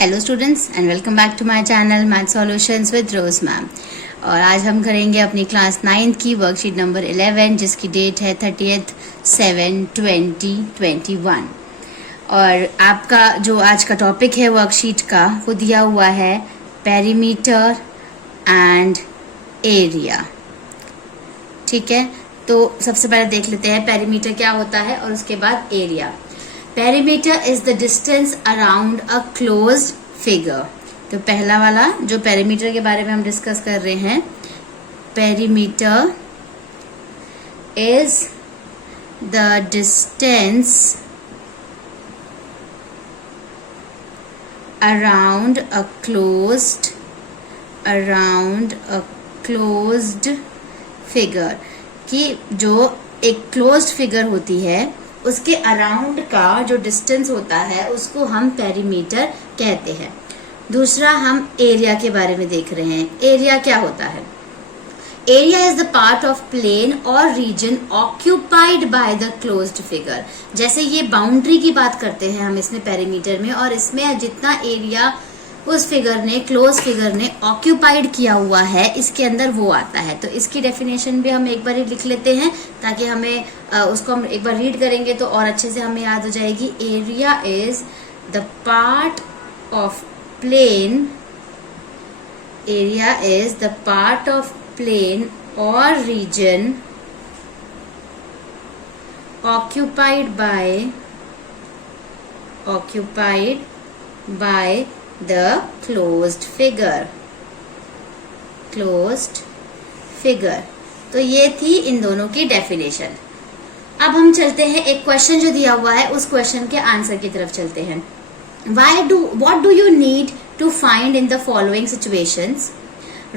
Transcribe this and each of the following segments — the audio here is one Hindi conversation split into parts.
Hello students and welcome back to my channel math solutions with Rose ma'am. और आज हम करेंगे अपनी क्लास 9th की वर्कशीट नंबर 11 जिसकी डेट है 30/7/2021। और आपका जो आज का टॉपिक है वर्कशीट का वो दिया हुआ है पेरीमीटर एंड एरिया। ठीक है, तो सबसे पहले देख लेते हैं पेरीमीटर क्या होता है और उसके बाद area. Perimeter is the distance around a closed figure। तो पहला वाला जो पेरीमीटर के बारे में हम डिस्कस कर रहे हैं, perimeter is the distance around a closed figure कि जो एक क्लोज्ड फिगर होती है उसके अराउंड का जो डिस्टेंस होता है उसको हम पेरीमीटर कहते हैं। दूसरा हम एरिया के बारे में देख रहे हैं। एरिया क्या होता है? Area is the part of plane और region occupied by the closed figure. जैसे ये बाउंड्री की बात करते हैं हम इसमें पेरीमीटर में, और इसमें जितना एरिया उस फिगर ने, क्लोज फिगर ने ऑक्यूपाइड किया हुआ है इसके अंदर वो आता है। तो इसकी डेफिनेशन भी हम एक बार ही लिख लेते हैं ताकि हमें उसको हम एक बार रीड करेंगे तो और अच्छे से हमें याद हो जाएगी। Area is the part of plane, area is the part of plane और region occupied by the closed figure। तो ये थी इन दोनों की डेफिनेशन। अब हम चलते हैं एक क्वेश्चन जो दिया हुआ है उस क्वेश्चन के आंसर की तरफ चलते हैं। What do you need to find in the following situations?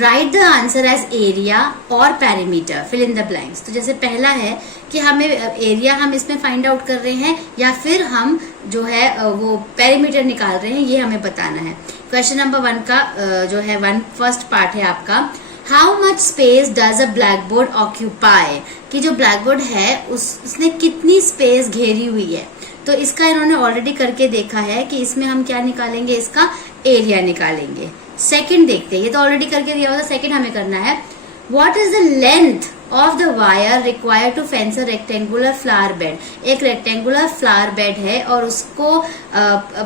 Write the answer as area or perimeter, fill in the blanks। तो जैसे पहला है कि हमें एरिया हम इसमें फाइंड आउट कर रहे हैं या फिर हम जो है वो पेरीमीटर निकाल रहे हैं, ये हमें बताना है। क्वेश्चन नंबर 1 का जो है फर्स्ट पार्ट है आपका, how much space does a black board occupy, कि जो ब्लैक बोर्ड है उसने कितनी स्पेस घेरी हुई है। तो इसका इन्होंने ऑलरेडी करके देखा है कि इसमें हम क्या निकालेंगे, इसका एरिया निकालेंगे। सेकंड देखते हैं, ये तो ऑलरेडी करके दिया हुआ था, सेकंड हमें करना है, what is the length of the wire required to fence a rectangular flower bed. एक रेक्टेंगुलर फ्लावर बेड है और उसको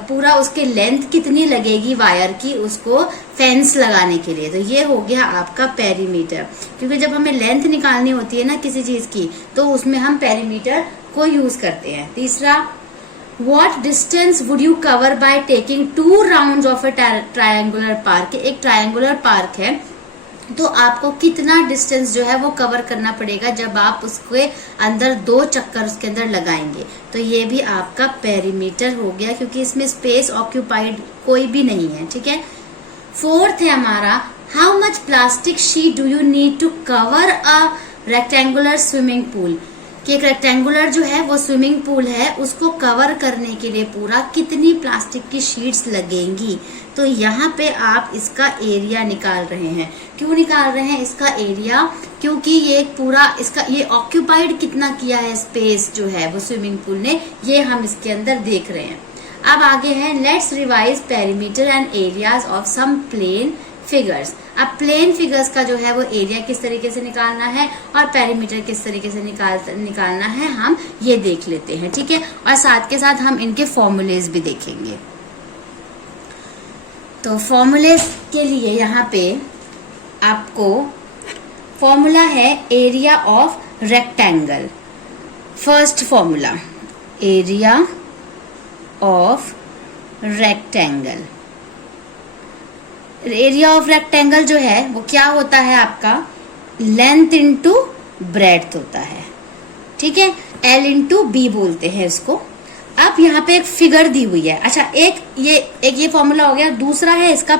पूरा उसके लेंथ कितनी लगेगी वायर की, उसको फेंस लगाने के लिए। तो ये हो गया आपका पेरीमीटर, क्योंकि जब हमें लेंथ निकालनी होती है ना किसी चीज की तो उसमें हम पेरीमीटर को यूज करते हैं। तीसरा, What distance would you cover by taking 2 rounds of a triangular park? एक ट्रायंगुलर पार्क है तो आपको कितना डिस्टेंस जो है वो कवर करना पड़ेगा जब आप उसके अंदर 2 चक्कर उसके अंदर लगाएंगे। तो ये भी आपका पेरीमीटर हो गया क्योंकि इसमें स्पेस ऑक्यूपाइड कोई भी नहीं है। ठीक है। फोर्थ है हमारा, how much plastic sheet do you need to cover a rectangular swimming pool, कि एक रेक्टेंगुलर जो है वो स्विमिंग पूल है उसको कवर करने के लिए पूरा कितनी प्लास्टिक की शीट्स लगेंगी। तो यहाँ पे आप इसका एरिया निकाल रहे हैं। क्यों निकाल रहे हैं इसका एरिया? क्योंकि ये पूरा इसका ये ऑक्यूपाइड कितना किया है स्पेस जो है वो स्विमिंग पूल ने, ये हम इसके अंदर देख रहे हैं। अब आगे है, let's revise perimeter and areas of some plane figures. अब प्लेन फिगर्स का जो है वो एरिया किस तरीके से निकालना है और पेरीमीटर किस तरीके से निकालना है हम ये देख लेते हैं। ठीक है, और साथ के साथ हम इनके फॉर्मूलेज भी देखेंगे। तो फॉर्मूलेज के लिए यहाँ पे आपको फॉर्मूला है area of rectangle. First formula, area of rectangle. Area of rectangle जो है वो क्या होता है आपका, लेंथ इंटू ब्रेड्थ होता है। ठीक है, L इंटू बी बोलते हैं इसको। अब यहाँ पे एक फिगर दी हुई है। अच्छा, एक ये फॉर्मूला हो गया। दूसरा है इसका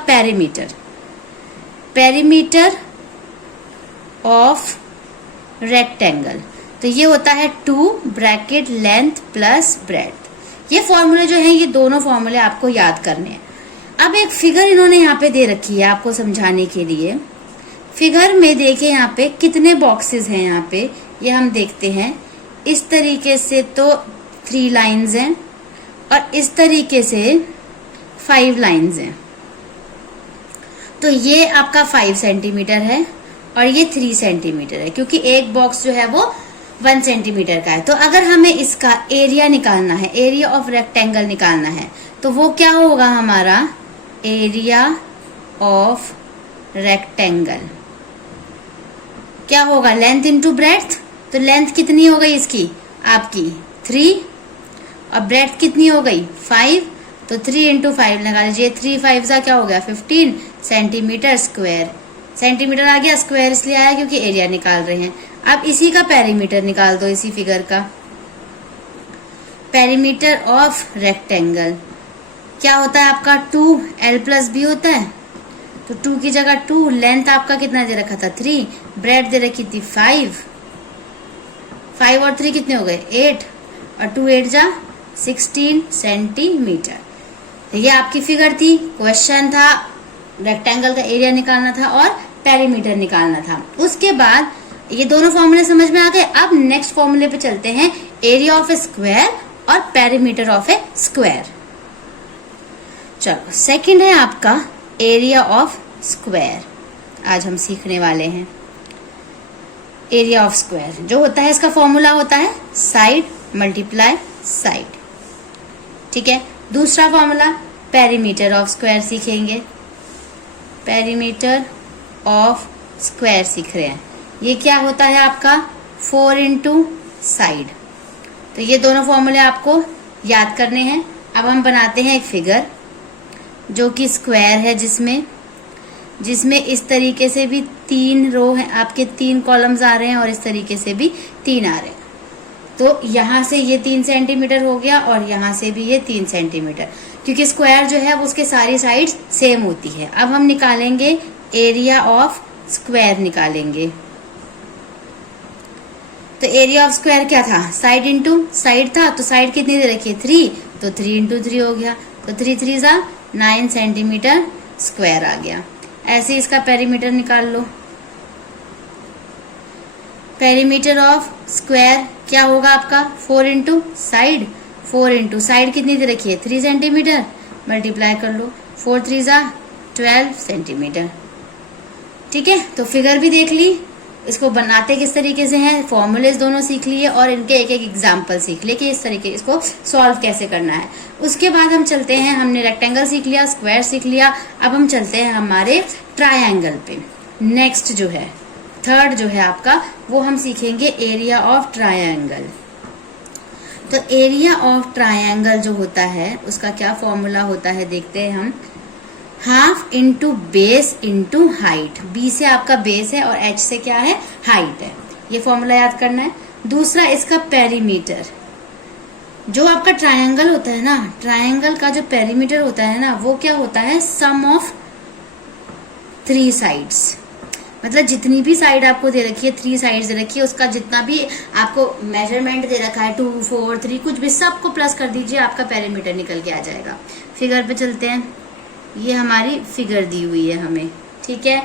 पेरीमीटर ऑफ रेक्टेंगल। तो ये होता है 2 ब्रैकेट लेंथ प्लस ब्रेड्थ। ये फॉर्मूले जो है ये दोनों फॉर्मूले आपको याद करने हैं। अब एक फिगर इन्होंने यहाँ पे दे रखी है आपको समझाने के लिए। फिगर में देखिए यहाँ पे कितने बॉक्सेस हैं, यहाँ पे ये हम देखते हैं। इस तरीके से तो 3 लाइंस हैं और इस तरीके से 5 लाइंस हैं, तो ये आपका 5 सेंटीमीटर है और ये 3 सेंटीमीटर है, क्योंकि एक बॉक्स जो है वो 1 सेंटीमीटर का है। तो अगर हमें इसका एरिया निकालना है, एरिया ऑफ रेक्टेंगल निकालना है, तो वो क्या होगा हमारा एरिया ऑफ रेक्टेंगल क्या होगा, लेंथ इंटू ब्रेड्थ। तो लेंथ कितनी हो गई इसकी आपकी 3 और ब्रेड्थ कितनी हो गई 5, तो 3 इंटू 5 लगा लीजिए, 3 5 सा क्या हो गया 15 सेंटीमीटर स्क्वायर। सेंटीमीटर आ गया, स्क्वायर इसलिए आया क्योंकि एरिया निकाल रहे हैं। अब इसी का पेरीमीटर निकाल दो, इसी फिगर का पेरीमीटर ऑफ रेक्टेंगल क्या होता है आपका 2l प्लस बी होता है, तो 2 की जगह 2, लेंथ आपका कितना दे रखा था 3, ब्रेड दे रखी थी 5 और 3 कितने हो गए 8 और 2 8 जा 16 सेंटीमीटर। तो ये आपकी फिगर थी, क्वेश्चन था रेक्टेंगल का एरिया निकालना था और पेरीमीटर निकालना था। उसके बाद ये दोनों फॉर्मूले समझ में आ गए। अब नेक्स्ट फॉर्मूले पे चलते हैं, एरिया ऑफ ए स्क्वायर और पेरीमीटर ऑफ ए स्क्वायर। चलो सेकंड है आपका एरिया ऑफ स्क्वायर, आज हम सीखने वाले हैं। एरिया ऑफ स्क्वायर जो होता है इसका फॉर्मूला होता है साइड मल्टीप्लाई साइड, ठीक है। दूसरा फॉर्मूला पेरीमीटर ऑफ स्क्वायर सीखेंगे, पेरीमीटर ऑफ स्क्वायर सीख रहे हैं। ये क्या होता है आपका 4 इंटू साइड। तो ये दोनों फॉर्मूले आपको याद करने हैं। अब हम बनाते हैं एक फिगर जो कि स्क्वायर है, जिसमें इस तरीके से भी 3 रो हैं आपके, 3 कॉलम्स आ रहे हैं और इस तरीके से भी 3 आ रहे हैं। तो यहाँ से ये 3 सेंटीमीटर हो गया और यहाँ से भी ये 3 सेंटीमीटर, क्योंकि स्क्वायर जो है वो उसके सारी साइड्स सेम होती है। अब हम निकालेंगे एरिया ऑफ स्क्वायर निकालेंगे। तो एरिया ऑफ स्क्वायर क्या था, साइड इंटू साइड था, तो साइड कितनी दे रखी है 3, तो 3 इंटू 3 हो गया, तो 3 3 जा 9 सेंटीमीटर स्क्वायर आ गया। ऐसे इसका पेरीमीटर निकाल लो। पेरीमीटर ऑफ स्क्वायर क्या होगा आपका 4 इंटू साइड, 4 इंटू साइड कितनी दे रखी है 3 सेंटीमीटर, मल्टीप्लाई कर लो, 4 3 जा 12 सेंटीमीटर, ठीक है। तो फिगर भी देख ली, इसको बनाते किस तरीके से हैं, फॉर्मूलेज दोनों सीख लिए और इनके एक एक एग्जाम्पल सीख लिए कि इस तरीके इसको सॉल्व कैसे करना है। उसके बाद हम चलते हैं, हमने रेक्टेंगल सीख लिया, स्क्वायर सीख लिया, अब हम चलते हैं हमारे ट्रायंगल पे। नेक्स्ट जो है थर्ड जो है आपका, वो हम सीखेंगे एरिया ऑफ ट्रायंगल। तो एरिया ऑफ ट्रायंगल जो होता है उसका क्या फॉर्मूला होता है देखते हैं हम, half into base into height. B से आपका बेस है और एच से क्या है हाइट है, ये फॉर्मूला याद करना है। दूसरा इसका पेरीमीटर, जो आपका ट्रायंगल होता है ना, ट्रायंगल का जो पेरीमीटर होता है ना वो क्या होता है सम ऑफ 3 साइड्स। मतलब जितनी भी साइड आपको दे रखी है 3 साइड्स दे रखी है, उसका जितना भी आपको मेजरमेंट दे रखा है 2 4 3 कुछ भी सबको प्लस कर दीजिए, आपका पेरीमीटर निकल के आ जाएगा। फिगर पे चलते हैं, ये हमारी फिगर दी हुई है हमें, ठीक है।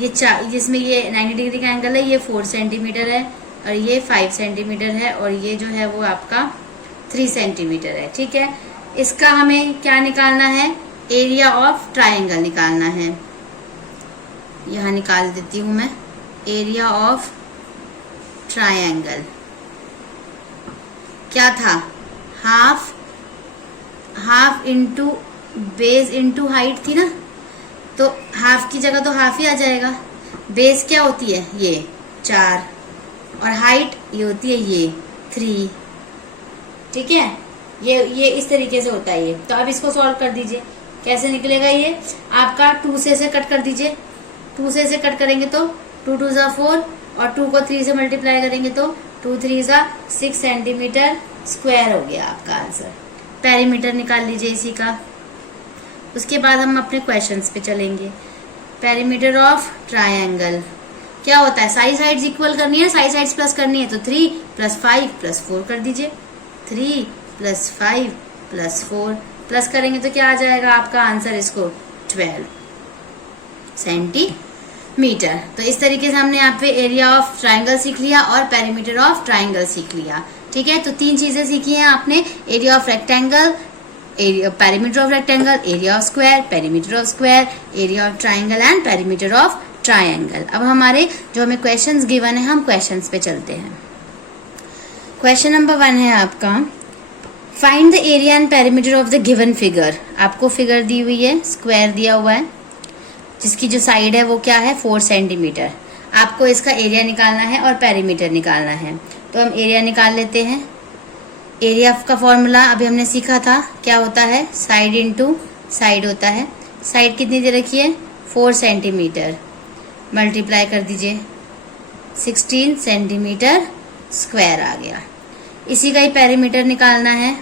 ये जिसमें ये 90 डिग्री का एंगल है, ये 4 सेंटीमीटर है और ये 5 सेंटीमीटर है और ये जो है वो आपका 3 सेंटीमीटर है, ठीक है। इसका हमें क्या निकालना है, एरिया ऑफ ट्रायंगल निकालना है। यहाँ निकाल देती हूँ मैं, एरिया ऑफ ट्रायंगल क्या था, half into base into height थी ना, तो हाफ की जगह तो हाफ ही आ जाएगा। बेस क्या होती है ये 4 और हाइट ये होती है ये 3, ठीक है। ये इस तरीके से होता है ये। तो अब इसको सॉल्व कर दीजिए, कैसे निकलेगा ये आपका 2 से कट कर दीजिए, 2 से कट करेंगे तो 2 2 जा 4 और 2 को 3 से मल्टीप्लाई करेंगे तो 2 3 जा 6 सेंटीमीटर स्क्वायर हो गया आपका आंसर। पेरीमीटर निकाल लीजिए इसी का। उसके बाद हम अपने क्वेश्चंस पे चलेंगे। पेरीमीटर ऑफ ट्रायंगल क्या होता है, सारी साइड्स इक्वल करनी है, सारी साइड्स प्लस करनी है, तो 3 + 5 + 4 कर दीजिए। 3 + 5 + 4 प्लस करेंगे तो क्या आ जाएगा आपका आंसर, इसको 12 सेंटीमीटर। तो इस तरीके से हमने यहाँ पे एरिया ऑफ ट्रायंगल सीख लिया और पेरीमीटर ऑफ ट्रायंगल सीख लिया, ठीक है। तो 3 चीजें सीखी हैं आपने, area of rectangle, area perimeter of rectangle, area of square, perimeter of square, area of triangle and perimeter of triangle. अब हमारे जो हमें क्वेश्चंस गिवन है, हम क्वेश्चंस पे चलते हैं. क्वेश्चन नंबर 1 है आपका, find the area and perimeter of the given figure. आपको फिगर दी हुई है, स्क्वायर दिया हुआ है जिसकी जो साइड है वो क्या है 4 सेंटीमीटर. आपको इसका एरिया निकालना है और पेरीमीटर निकालना है. तो हम एरिया निकाल लेते हैं. एरिया का फॉर्मूला अभी हमने सीखा था, क्या होता है, साइड इंटू साइड होता है. साइड कितनी दे रखी है 4 सेंटीमीटर, मल्टीप्लाई कर दीजिए 16 सेंटीमीटर स्क्वायर आ गया. इसी का ही पेरीमीटर निकालना है,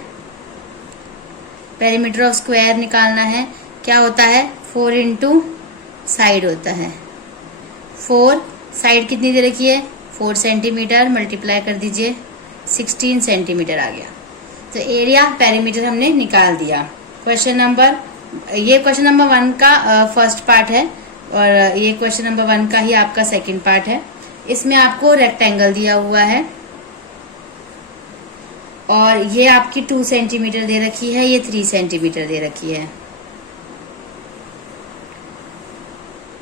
पेरीमीटर ऑफ स्क्वायर निकालना है. क्या होता है 4 इंटू साइड होता है. 4 साइड कितनी दे रखी है 4 सेंटीमीटर, मल्टीप्लाई कर दीजिए 16 सेंटीमीटर आ गया. तो एरिया पेरीमीटर हमने निकाल दिया. क्वेश्चन नंबर 1 का फर्स्ट पार्ट है और ये क्वेश्चन नंबर 1 का ही आपका सेकंड पार्ट है. इसमें आपको रेक्टेंगल दिया हुआ है और ये आपकी 2 सेंटीमीटर दे रखी है, ये 3 सेंटीमीटर दे रखी है,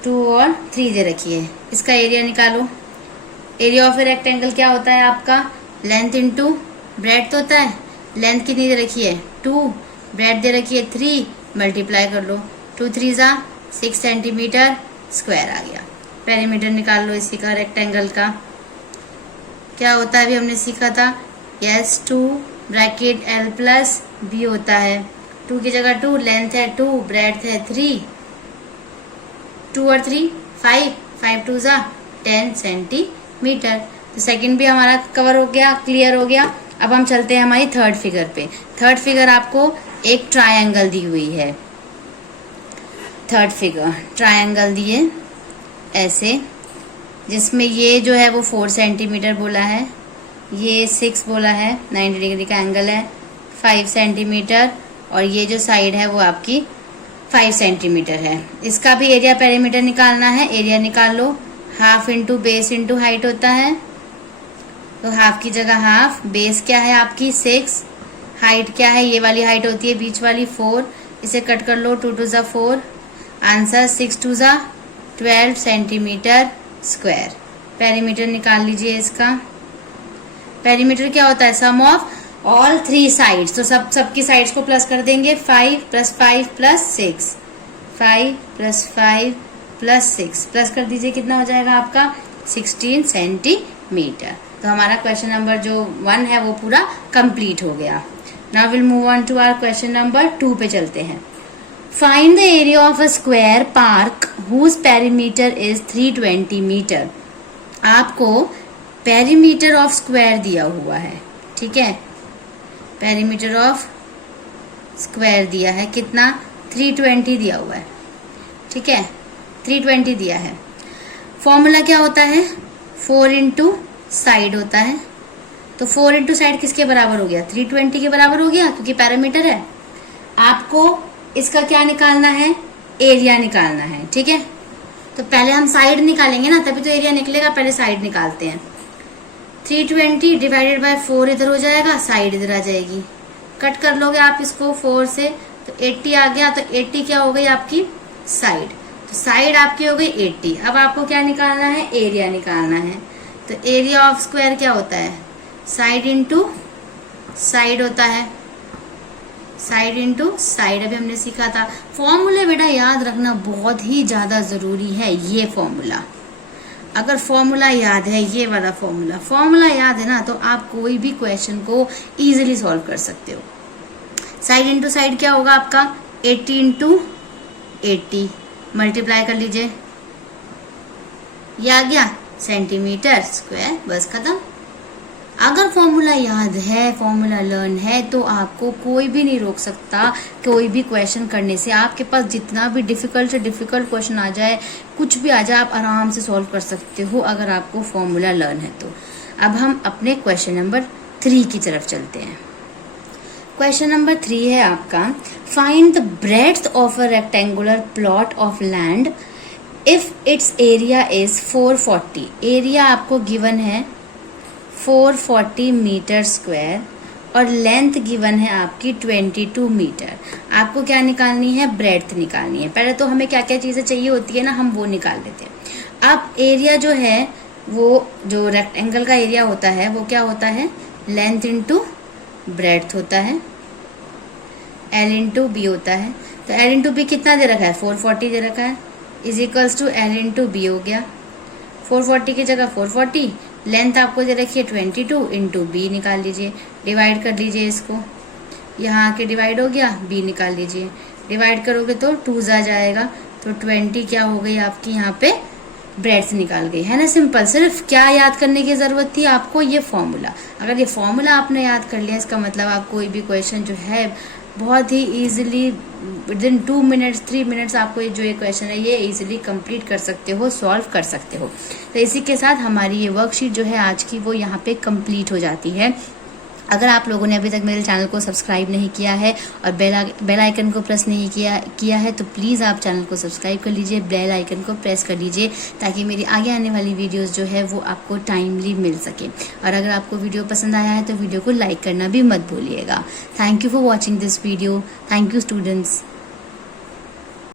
2 और 3 दे रखी है. इसका एरिया निकालो. एरिया ऑफ ए रेक्टेंगल क्या होता है आपका, लेंथ इंटू ब्रेड्थ होता है. लेंथ कितनी दे रखी है 2, ब्रेड्थ दे रखी है 3, मल्टीप्लाई कर लो 2 3 जा 6 सेंटीमीटर स्क्वायर आ गया. पेरीमीटर निकाल लो इसी का, रेक्टेंगल का क्या होता है अभी हमने सीखा था, yes 2 bracket L plus B होता है. 2 की जगह 2, लेंथ है 2, ब्रेड्थ है 3, 2 और 3 5, 5 2 जा 10 सेंटीमीटर. तो सेकंड भी हमारा कवर हो गया, क्लियर हो गया. अब हम चलते हैं हमारी थर्ड फिगर पे. थर्ड फिगर आपको एक ट्रायंगल दी हुई है. थर्ड फिगर ट्रायंगल दिए ऐसे, जिसमें ये जो है वो 4 सेंटीमीटर बोला है, ये 6 बोला है, 90 डिग्री का एंगल है, 5 सेंटीमीटर और ये जो साइड है वो आपकी 5 सेंटीमीटर है. इसका भी एरिया पेरीमीटर निकालना है. एरिया निकाल लो. Half into base into height होता है. तो हाफ की जगह हाफ, बेस क्या है आपकी 6, हाइट क्या है, ये वाली हाइट होती है बीच वाली 4. इसे कट कर लो 2 2 जा 4, आंसर 6 2 जा 12 सेंटीमीटर स्क्वायर. पेरीमीटर निकाल लीजिए इसका. पेरीमीटर क्या होता है, सम ऑफ ऑल 3 साइड्स. तो सबकी साइड्स को प्लस कर देंगे. 5 + 5 + 6, 5 + 5 + 6 प्लस कर दीजिए, कितना हो जाएगा आपका 16 सेंटीमीटर. तो हमारा क्वेश्चन नंबर जो 1 है वो पूरा कंप्लीट हो गया. Now will move on to our question number 2 पे चलते हैं. Find the area of a square park whose perimeter is 320 metre. आपको पेरीमीटर ऑफ स्क्वायर दिया हुआ है, ठीक है, पेरीमीटर ऑफ स्क्वायर दिया है, कितना 320 दिया हुआ है, ठीक है, 320 दिया है. फॉर्मूला क्या होता है 4 इंटू साइड होता है. तो 4 इंटू साइड किसके बराबर हो गया 320 के बराबर हो गया, क्योंकि पैरामीटर है. आपको इसका क्या निकालना है, एरिया निकालना है, ठीक है. तो पहले हम साइड निकालेंगे ना, तभी तो एरिया निकलेगा. पहले साइड निकालते हैं. 320 डिवाइडेड बाय 4 इधर हो जाएगा, साइड इधर आ जाएगी. कट कर लोगे आप इसको 4 से, तो 80 आ गया. तो 80 क्या हो गई आपकी साइड. तो साइड आपकी हो गई 80. अब आपको क्या निकालना है, एरिया निकालना है. तो एरिया ऑफ स्क्वायर क्या होता है, साइड इंटू साइड होता है, साइड इंटू साइड. अभी हमने सीखा था. फॉर्मूले बेटा याद रखना बहुत ही ज्यादा जरूरी है. ये फॉर्मूला, अगर फॉर्मूला याद है, ये वाला फॉर्मूला याद है ना, तो आप कोई भी क्वेश्चन को इजीली सॉल्व कर सकते हो. साइड इंटू साइड क्या होगा आपका 80 इंटू 80, मल्टीप्लाई कर लीजिए, ये आ गया सेंटीमीटर स्क्वायर. बस खत्म. अगर फॉर्मूला याद है, फॉर्मूला लर्न है, तो आपको कोई भी नहीं रोक सकता कोई भी क्वेश्चन करने से. आपके पास जितना भी डिफिकल्ट से डिफिकल्ट क्वेश्चन आ जाए, कुछ भी आ जाए, आप आराम से सॉल्व कर सकते हो अगर आपको फॉर्मूला लर्न है तो. अब हम अपने क्वेश्चन नंबर 3 की तरफ चलते हैं. क्वेश्चन नंबर 3 है आपका, find the breadth of a rectangular plot of land if it's area is 440. Area आपको गिवन है 440 मीटर स्क्वायर और लेंथ गिवन है आपकी 22 मीटर। आपको क्या निकालनी है, ब्रेड्थ निकालनी है। पहले तो हमें क्या क्या चीजें चाहिए होती है ना, हम वो निकाल लेते हैं। अब एरिया जो है, वो जो रेक्टेंगल का एरिया होता है वो क्या होता है, लेंथ इंटू ब्रेड्थ होता है, L इंटू बी होता है। तो L इंटू बी कितना दे रखा है, 440 दे रखा है, is equals to L into b हो गया। 440 की जगह 440, लेंथ आपको दे रखी है 22 इंटू बी निकाल लीजिए, डिवाइड कर लीजिए इसको, यहाँ आके डिवाइड हो गया, बी निकाल लीजिए, डिवाइड करोगे तो 2 आ जाएगा, तो 20 क्या हो गई आपकी यहाँ पे ब्रेड्थ निकाल गई, है ना। सिंपल, सिर्फ क्या याद करने की जरूरत थी आपको, ये फॉर्मूला। अगर ये फॉर्मूला आपने याद कर लिया, इसका मतलब आप कोई भी क्वेश्चन जो है बहुत ही इजीली विदिन 2 मिनट्स 3 मिनट्स आपको जो ये क्वेश्चन है ये इजीली कंप्लीट कर सकते हो, सॉल्व कर सकते हो। तो इसी के साथ हमारी ये वर्कशीट जो है आज की वो यहाँ पे कंप्लीट हो जाती है। अगर आप लोगों ने अभी तक मेरे चैनल को सब्सक्राइब नहीं किया है और बेल आइकन को प्रेस नहीं किया है तो प्लीज़ आप चैनल को सब्सक्राइब कर लीजिए, बेल आइकन को प्रेस कर लीजिए, ताकि मेरी आगे आने वाली वीडियोस जो है वो आपको टाइमली मिल सके। और अगर आपको वीडियो पसंद आया है तो वीडियो को लाइक करना भी मत भूलिएगा। Thank you for watching this video. Thank you students.